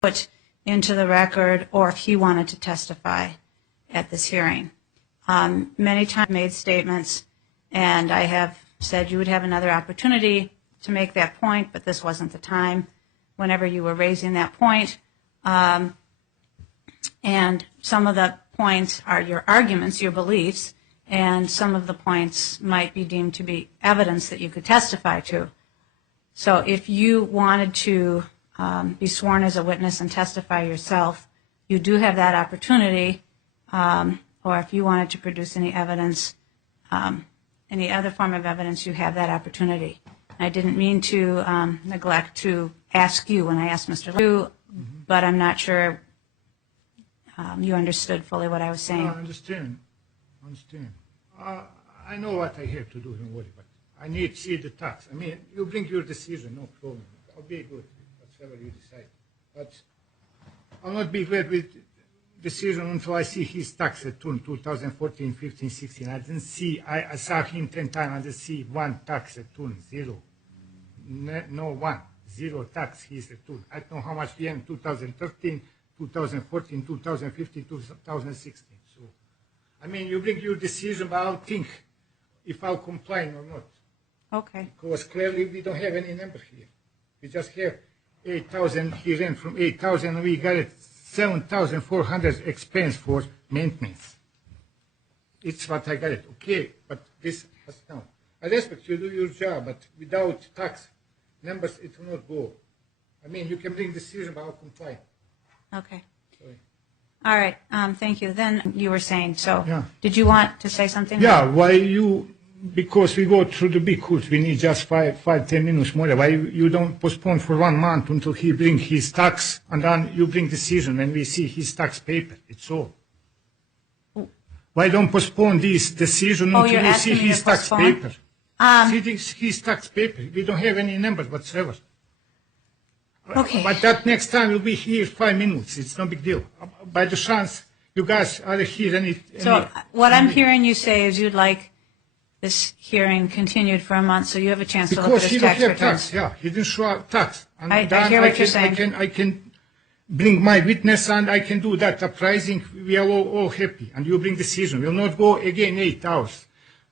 put into the record or if he wanted to testify at this hearing. Many times made statements, and I have said you would have another opportunity to make that point, but this wasn't the time whenever you were raising that point. And some of the points are your arguments, your beliefs, and some of the points might be deemed to be evidence that you could testify to. So if you wanted to be sworn as a witness and testify yourself, you do have that opportunity, or if you wanted to produce any evidence, any other form of evidence, you have that opportunity. I didn't mean to neglect to ask you when I asked Mr. Liu, but I'm not sure you understood fully what I was saying. No, I understand. I know what I have to do, don't worry, but I need to see the tax. I mean, you bring your decision, no problem. I'll be good, whatever you decide. But I'll not be glad with decision until I see his tax return 2014, 15, 16. I didn't see, I saw him 10 times, I didn't see one tax return, zero. No one, zero tax his return. I don't know how much he earned 2013, 2014, 2015, 2016. So, I mean, you bring your decision, but I'll think if I'll comply or not. Okay. Because clearly we don't have any number here. We just have 8,000, he ran from 8,000, and we got it 7,400 expense for maintenance. It's what I got it. Okay, but this has now. I respect you do your job, but without tax numbers, it will not go. I mean, you can bring decision, but I'll comply. Okay. Sorry. All right. Thank you. Then you were saying, so Yeah. Did you want to say something? Yeah, why you, because we go through the big hoops, we need just 5-10 minutes more. Why you don't postpone for 1 month until he bring his tax, and then you bring decision when we see his tax paper. It's all. Why don't postpone this decision until you're you see asking me to his tax postpone? paper? See his tax paper. We don't have any numbers whatsoever. Okay. But that next time will be here 5 minutes. It's no big deal. By the chance, you guys are here. So what I'm hearing you say is you'd like this hearing continued for a month so you have a chance to look at because he his don't tax have returns. tax. Yeah, he didn't show up tax. And I then hear what you're saying. I can bring my witness and I can do that uprising. We are all happy. And you bring decision. We'll not go again 8 hours.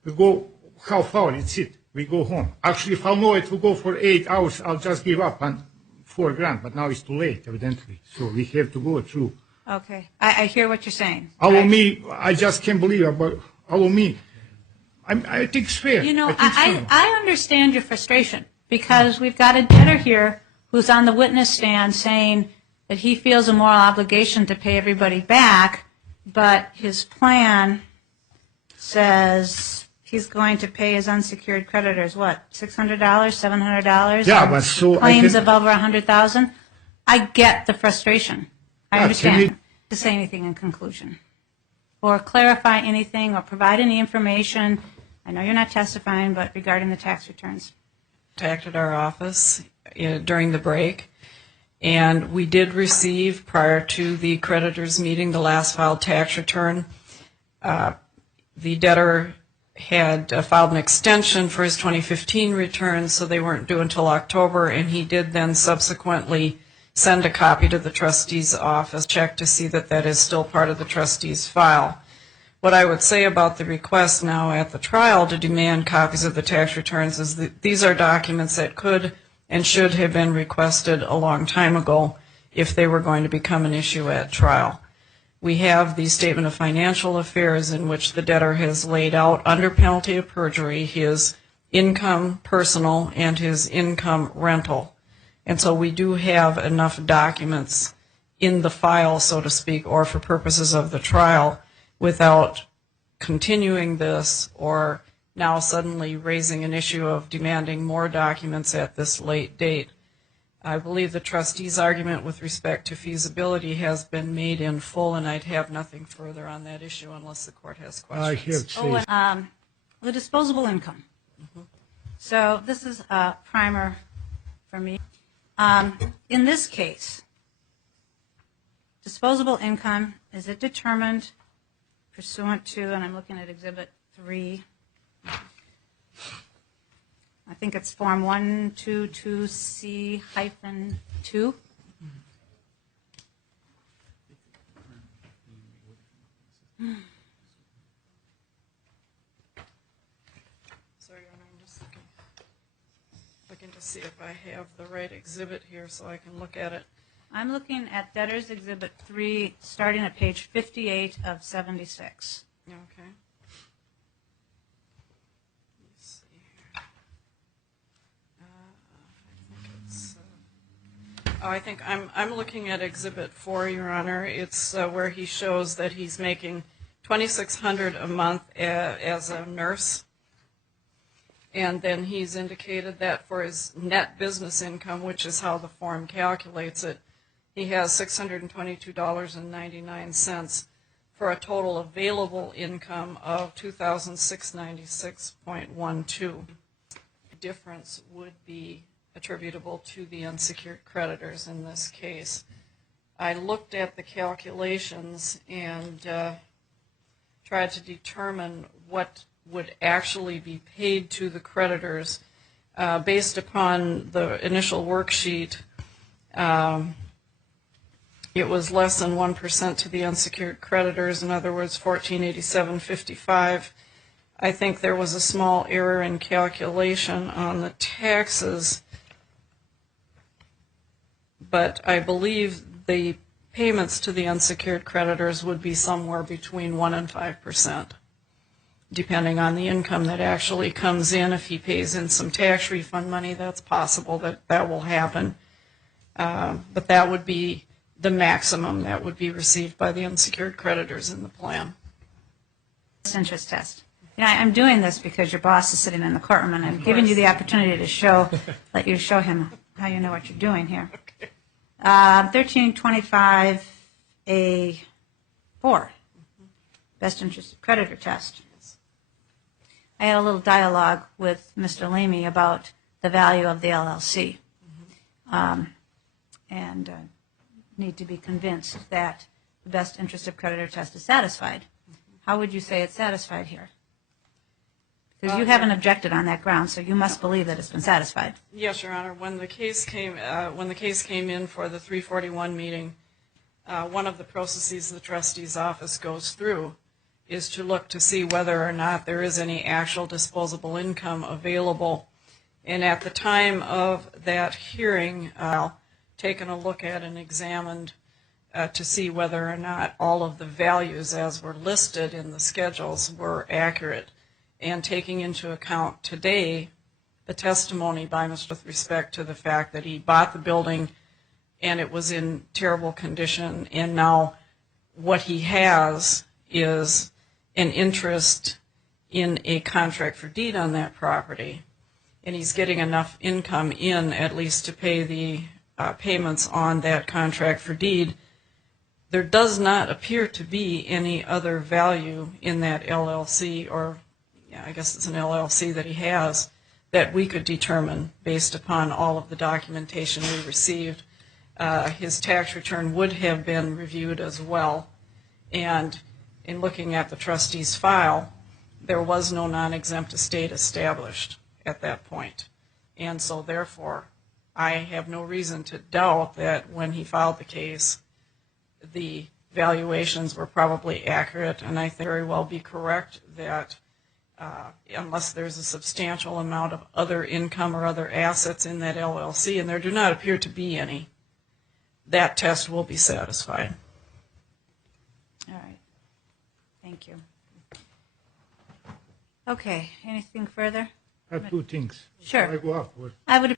We'll go half hour. It's it. We go home. Actually, if I know it will go for 8 hours, I'll just give up and $4,000. But now it's too late, evidently. So we have to go through. Okay. I hear what you're saying. Allow me. I just can't believe it. But allow me. I think it's fair. You know, I understand your frustration because we've got a debtor here who's on the witness stand saying that he feels a moral obligation to pay everybody back, but his plan says he's going to pay his unsecured creditors, what, $600, $700? Yeah, but so claims of over $100,000. I get the frustration. I understand. To say anything in conclusion, or clarify anything, or provide any information. I know you're not testifying, but regarding the tax returns. Contacted our office during the break, and we did receive, prior to the creditors meeting, the last filed tax return. The debtor had filed an extension for his 2015 returns, so they weren't due until October, and he did then subsequently send a copy to the trustee's office, check to see that that is still part of the trustee's file. What I would say about the request now at the trial to demand copies of the tax returns is that these are documents that could and should have been requested a long time ago if they were going to become an issue at trial. We have the Statement of Financial Affairs in which the debtor has laid out under penalty of perjury his income personal and his income rental. And so we do have enough documents in the file, so to speak, or for purposes of the trial, without continuing this or now suddenly raising an issue of demanding more documents at this late date. I believe the trustee's argument with respect to feasibility has been made in full, and I'd have nothing further on that issue unless the court has questions. The disposable income. So this is a primer for me. In this case, disposable income, is it determined pursuant to, and I'm looking at Exhibit 3, I think it's Form 122C-2. Sorry, Your Honor, I'm just looking to see if I have the right exhibit here so I can look at it. I'm looking at Debtors Exhibit 3, starting at page 58 of 76. Okay. Let's see here. I think I'm looking at Exhibit 4, Your Honor. It's where he shows that he's making $2,600 a month as a nurse. And then he's indicated that for his net business income, which is how the form calculates it, he has $622.99 for a total available income of $2,696.12. The difference would be attributable to the unsecured creditors in this case. I looked at the calculations and tried to determine what would actually be paid to the creditors based upon the initial worksheet. It was less than 1% to the unsecured creditors, in other words, $1,487.55. I think there was a small error in calculation on the taxes, but I believe the payments to the unsecured creditors would be somewhere between 1% and 5%, depending on the income that actually comes in. If he pays in some tax refund money, that's possible that that will happen, but that would be the maximum that would be received by the unsecured creditors in the plan. Best interest test. You know, I'm doing this because your boss is sitting in the courtroom, and I'm giving you the opportunity to let you show him how you know what you're doing here. Okay. 1325A4, best interest creditor test. I had a little dialogue with Mr. Leamy about the value of the LLC, and need to be convinced that the best interest of creditor test is satisfied. How would you say it's satisfied here? Because you haven't objected on that ground, so you must believe that it's been satisfied. Yes, Your Honor. When the case came in for the 341 meeting, one of the processes the trustee's office goes through is to look to see whether or not there is any actual disposable income available. And at the time of that hearing, taken a look at and examined to see whether or not all of the values as were listed in the schedules were accurate, and taking into account today the testimony by Mr. with respect to the fact that he bought the building and it was in terrible condition, and now what he has is an interest in a contract for deed on that property, and he's getting enough income in at least to pay the payments on that contract for deed. There does not appear to be any other value in that LLC, or I guess it's an LLC that he has, that we could determine based upon all of the documentation we received. His tax return would have been reviewed as well, and in looking at the trustee's file, there was no non-exempt estate established at that point. And so therefore, I have no reason to doubt that when he filed the case, the valuations were probably accurate, and I think very well be correct that unless there's a substantial amount of other income or other assets in that LLC, and there do not appear to be any, that test will be satisfied. All right. Thank you. Okay. Anything further? I have two things. Sure. I go afterward. I would.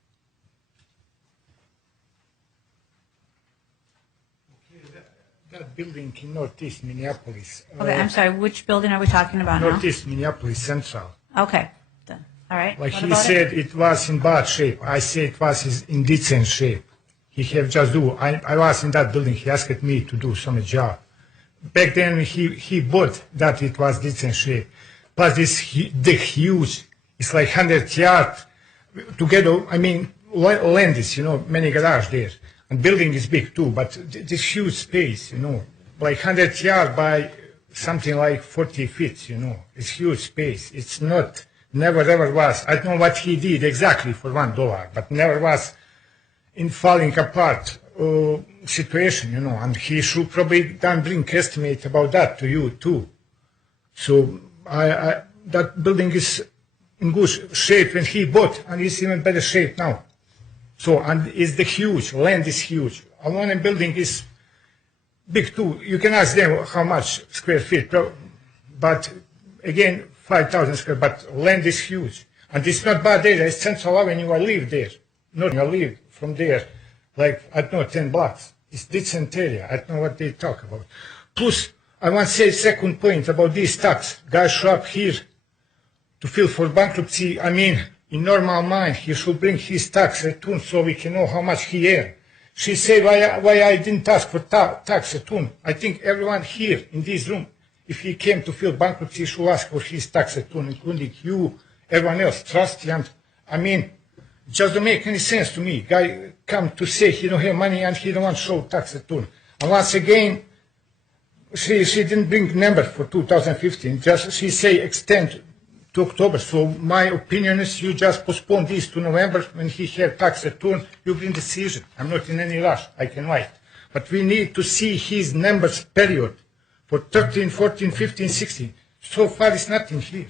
That building in Northeast Minneapolis. Okay. I'm sorry. Which building are we talking about now? Northeast Minneapolis Central. Okay. Done. All right. Like What he about said, it was in bad shape. I said it was in decent shape. He have just do. I was in that building. He asked me to do some job. Back then, he bought that it was decent shape. Plus the huge, it's like 100 yards together. I mean, land is, many garage there. And building is big too, but this huge space, like 100 yards by something like 40 feet, it's huge space. It's not, never ever was. I don't know what he did exactly for $1, but never was in falling apart situation, and he should probably then bring estimate about that to you too. So that building is in good shape when he bought, and it's even better shape now. So, and it's the huge, land is huge. Alone building is big too. You can ask them how much square feet, but again, 5,000 square, but land is huge. And it's not bad area, it's Central Avenue, I live there. Not I live from there, like, I don't know, 10 blocks. It's decent area, I don't know what they talk about. Plus, I want to say second point about this tax. Guys show up here to file for bankruptcy. I mean, in normal mind, he should bring his tax return so we can know how much he earned. She said, why I didn't ask for tax return. I think everyone here in this room, if he came to file bankruptcy, should ask for his tax return, including you, everyone else, trustee. And I mean, it just don't make any sense to me. Guy come to say he don't have money and he don't want to show tax return. And once again, she didn't bring number for 2015. Just she say extend to October. So my opinion is you just postpone this to November when he have tax return. You bring decision. I'm not in any rush. I can wait. But we need to see his numbers period for 13, 14, 15, 16. So far it's nothing here.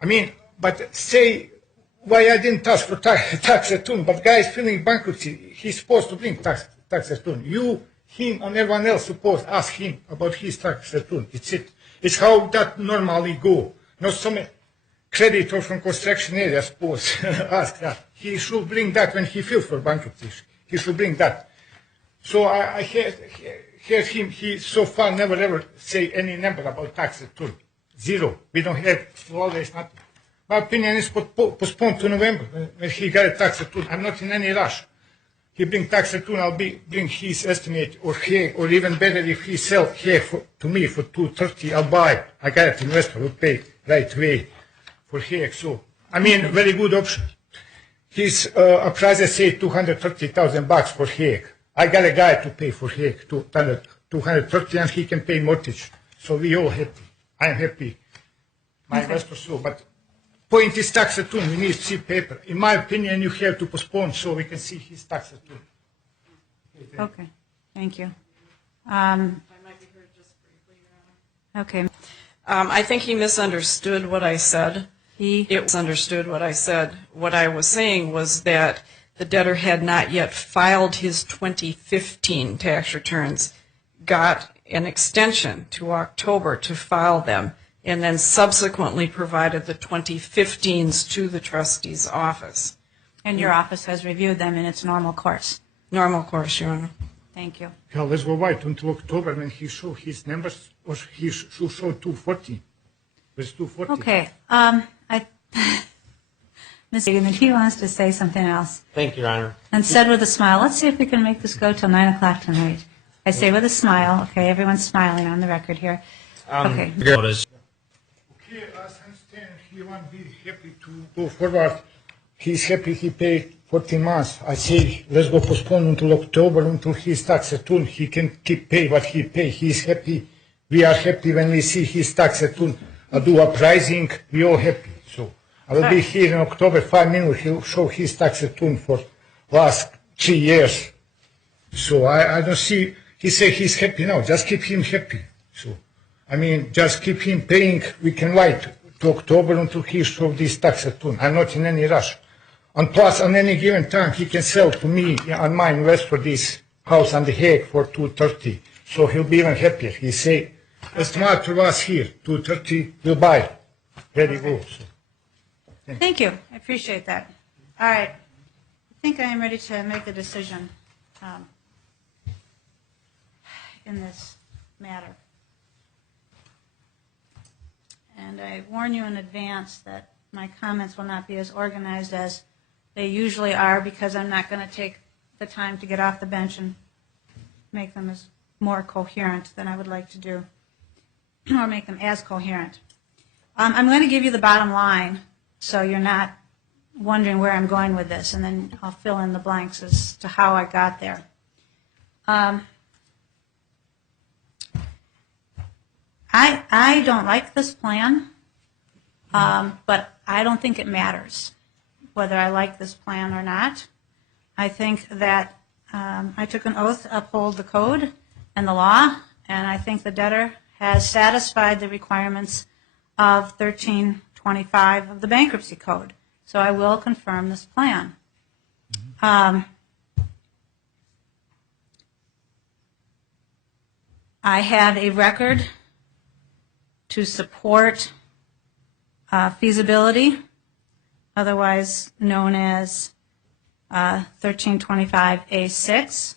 I mean, but say why I didn't ask for tax return, but guy is filing bankruptcy. He's supposed to bring tax return. You, him, and everyone else supposed to ask him about his tax return. It's it. It's how that normally go. Not some creditor from construction area supposed ask that. He should bring that when he files for bankruptcy. He should bring that. So I heard him. He so far never ever say any number about tax return. Zero. We don't have always nothing. My opinion is postponed to November when he got a tax return. I'm not in any rush. He bring tax return, I'll bring his estimate, or even better if he sell here to me for 230, I'll buy. I got it, investor will pay right away for here. So, I mean, very good option. His appraiser say $230,000 for here. I got a guy to pay for here, 230, and he can pay mortgage. So we all happy. I am happy. My investor so, but point is tax return. We need to see paper. In my opinion, you have to postpone so we can see his tax return. Okay, thank you. If I might be heard just briefly, Your Honor. Okay. I think he misunderstood what I said. It misunderstood what I said. What I was saying was that the debtor had not yet filed his 2015 tax returns, got an extension to October to file them, and then subsequently provided the 2015s to the trustee's office. And your office has reviewed them in its normal course. Normal course, Your Honor. Thank you. Yeah, let's go wait until October when he show his numbers, or he should show 240. It's 240. Okay. Mr. Egan, he wants to say something else. Thank you, Your Honor. And said with a smile, let's see if we can make this go till 9 o'clock tonight. I say with a smile. Okay, everyone's smiling on the record here. Okay. Okay, as I understand, he won't be happy to go forward. He's happy he paid 14 months. I say, let's go postpone until October, until his tax return. He can keep pay what he pay. He's happy. We are happy when we see his tax return. I'll do uprising. We all happy. So I will be here in October, 5 minutes. He'll show his tax return for last 3 years. So I don't see, he say he's happy now. Just keep him happy. So, I mean, just keep him paying. We can wait to October until he show this tax return. I'm not in any rush. And plus, on any given time, he can sell to me and my investor this house on the Hague for 230. So he'll be even happier. He say, it's matter us here, 230, we'll buy. Ready go. So, Thank you. I appreciate that. All right. I think I am ready to make a decision in this matter. And I warn you in advance that my comments will not be as organized as they usually are, because I'm not going to take the time to get off the bench and make them as more coherent than I would like to do, or make them as coherent. I'm going to give you the bottom line, so you're not wondering where I'm going with this, and then I'll fill in the blanks as to how I got there. I don't like this plan, but I don't think it matters whether I like this plan or not. I think that I took an oath to uphold the code and the law, and I think the debtor has satisfied the requirements of 1325 of the Bankruptcy Code. So I will confirm this plan. I have a record to support feasibility, otherwise known as 1325A6.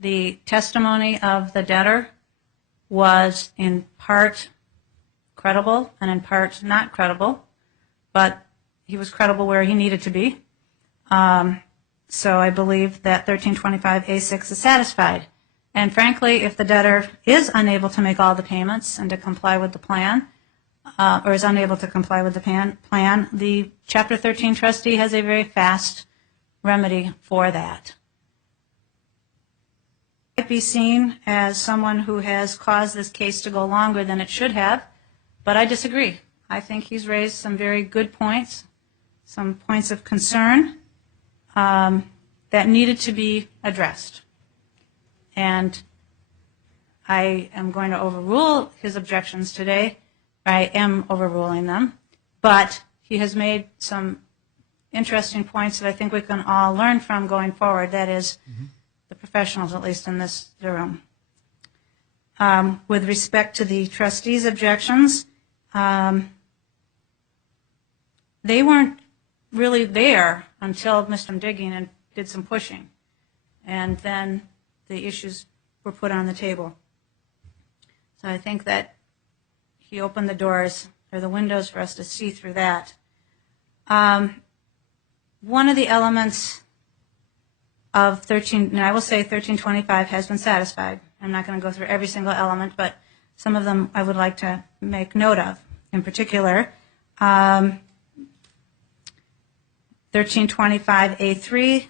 The testimony of the debtor was in part credible and in part not credible, but he was credible where he needed to be. So I believe that 1325A6 is satisfied. And frankly, if the debtor is unable to make all the payments and to comply with the plan, or is unable to comply with the plan, the Chapter 13 trustee has a very fast remedy for that. Might be seen as someone who has caused this case to go longer than it should have, but I disagree. I think he's raised some very good points, some points of concern that needed to be addressed. And I am going to overrule his objections today. I am overruling them, but he has made some interesting points that I think we can all learn from going forward. That is, the professionals, at least in this room. With respect to the trustees' objections, they weren't really there until Mr. Digging and did some pushing, and then the issues were put on the table. So I think that he opened the doors or the windows for us to see through that. One of the elements of 1325 has been satisfied. I'm not going to go through every single element, but some of them I would like to make note of. In particular, 1325A3,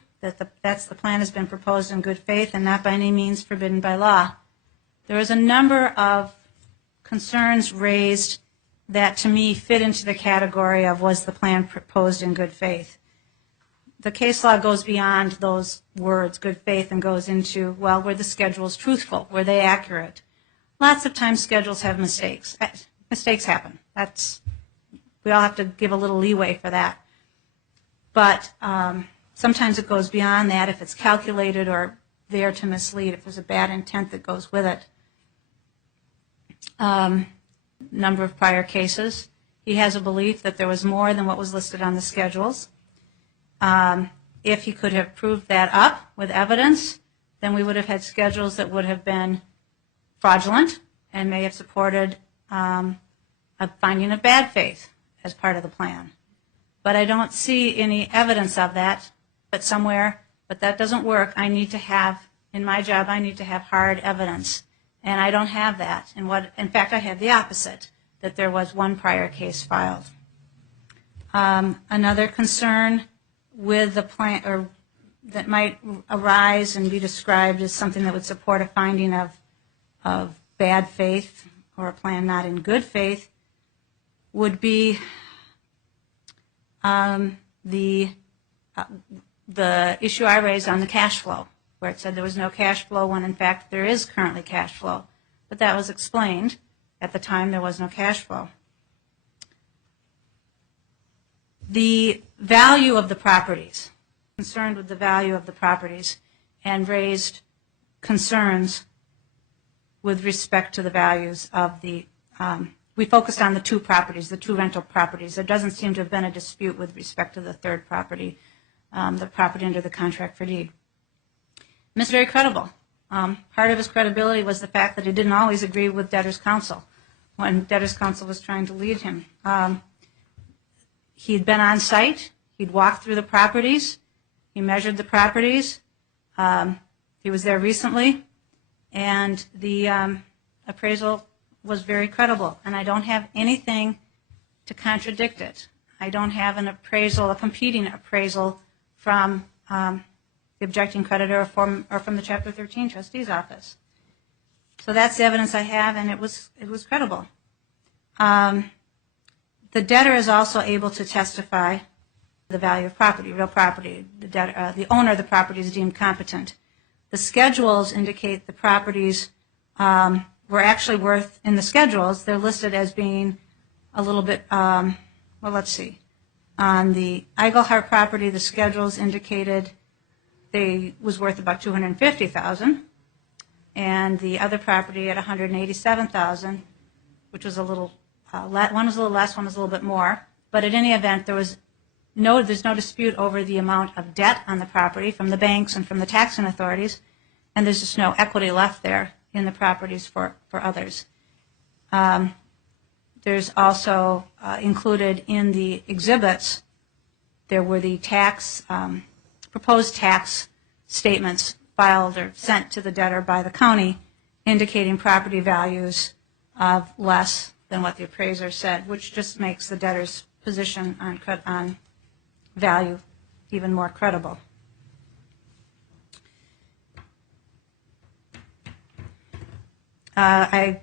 that's the plan has been proposed in good faith and not by any means forbidden by law. There is a number of concerns raised that to me fit into the category of was the plan proposed in good faith. The case law goes beyond those words, good faith, and goes into, well, were the schedules truthful? Were they accurate? Lots of times schedules have mistakes. Mistakes happen. We all have to give a little leeway for that. But sometimes it goes beyond that if it's calculated or there to mislead, if there's a bad intent that goes with it. Number of prior cases. He has a belief that there was more than what was listed on the schedules. If he could have proved that up with evidence, then we would have had schedules that would have been fraudulent and may have supported a finding of bad faith as part of the plan. But I don't see any evidence of that, but that doesn't work. I need to have, in my job, I need to have hard evidence. And I don't have that. In fact, I have the opposite, that there was one prior case filed. Another concern with the plan, or that might arise and be described as something that would support a finding of bad faith or a plan not in good faith, would be the issue I raised on the cash flow, where it said there was no cash flow when in fact there is currently cash flow. But that was explained. At the time there was no cash flow. The value of the properties, concerned with the value of the properties, and raised concerns with respect to the values of the, we focused on the two properties, the two rental properties. There doesn't seem to have been a dispute with respect to the third property, the property under the contract for deed. Mr. Very credible. Part of his credibility was the fact that he didn't always agree with debtor's counsel when debtor's counsel was trying to lead him. He'd been on site. He'd walked through the properties. He measured the properties. He was there recently. And the appraisal was very credible. And I don't have anything to contradict it. I don't have an appraisal, a competing appraisal from the objecting creditor or from the Chapter 13 trustee's office. So that's the evidence I have, and it was credible. The debtor is also able to testify the value of property, real property. The owner of the property is deemed competent. The schedules indicate the properties were actually worth, in the schedules, they're listed as being a little bit, well, let's see. On the Eigelhart property, the schedules indicated they was worth about $250,000, and the other property at $187,000, which was a little, one was a little less, one was a little bit more. But at any event, there's no dispute over the amount of debt on the property from the banks and from the taxing authorities, and there's just no equity left there in the properties for others. There's also included in the exhibits, there were the proposed tax statements filed or sent to the debtor by the county indicating property values of less than what the appraiser said, which just makes the debtor's position on value even more credible. I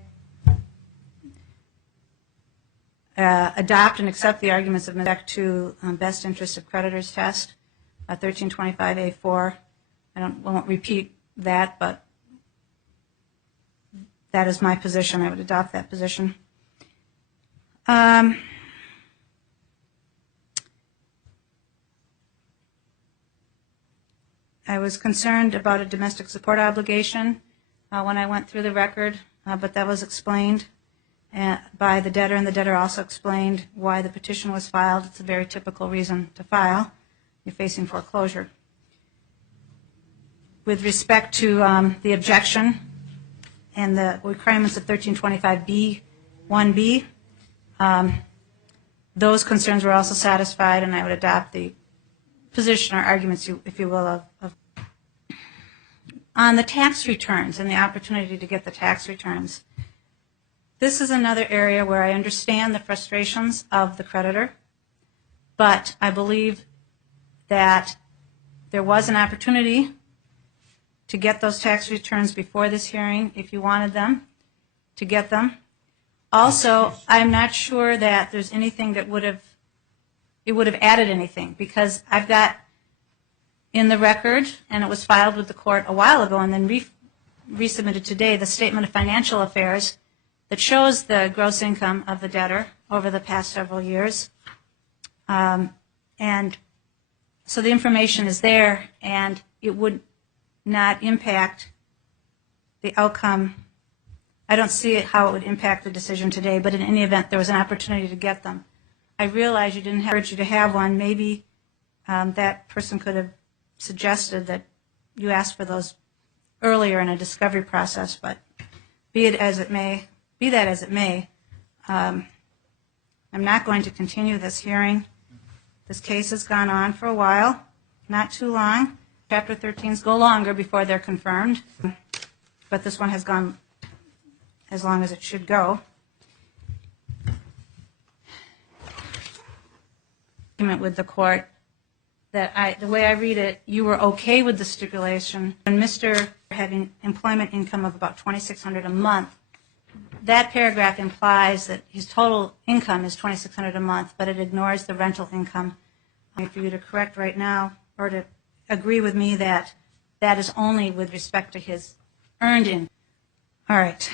adopt and accept the arguments of respect to best interest of creditors test, 1325A4. I won't repeat that, but that is my position. I would adopt that position. I was concerned about a domestic support obligation when I went through the record, but that was explained by the debtor, and the debtor also explained why the petition was filed. It's a very typical reason to file. You're facing foreclosure. With respect to the objection and the requirements of 1325B1B, those concerns were also satisfied, and I would adopt the position or arguments, if you will, of on the tax returns and the opportunity to get the tax returns. This is another area where I understand the frustrations of the creditor, but I believe that there was an opportunity to get those tax returns before this hearing if you wanted them, to get them. Also, I'm not sure that there's anything that would have added anything, because I've got in the record, and it was filed with the court a while ago and then resubmitted today, the statement of financial affairs that shows the gross income of the debtor over the past several years. And so the information is there, and it would not impact the outcome. I don't see how it would impact the decision today, but in any event, there was an opportunity to get them. I realize you didn't urge you to have one. Maybe that person could have suggested that you ask for those earlier in a discovery process, but be that as it may, I'm not going to continue this hearing. This case has gone on for a while, not too long. Chapter 13s go longer before they're confirmed, but this one has gone as long as it should go. With the court that the way I read it, you were okay with the stipulation when Mr. having employment income of about $2,600 a month. That paragraph implies that his total income is $2,600 a month, but it ignores the rental income. For you to correct right now, or to agree with me that that is only with respect to his earned income. All right.